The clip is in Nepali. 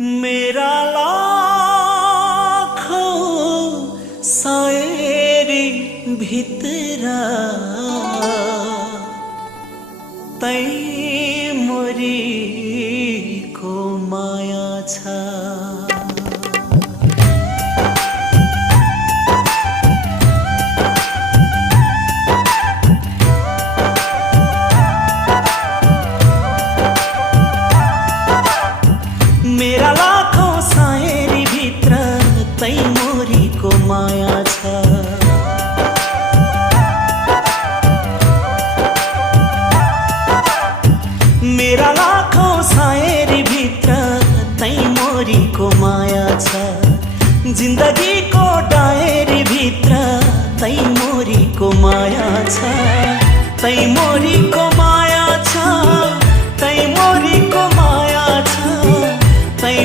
मेरा लाखों शायरी भित्रा तै मोरी को माया छ। मेरा लाखों शायरी भित्र तै मोरी को माया छ। मेरा लाखों शायरी भित्र तै मोरी को माया छ। जिन्दगी को डायरी भित्र तै मोरी को माया छ। तै मोरी को माया छ।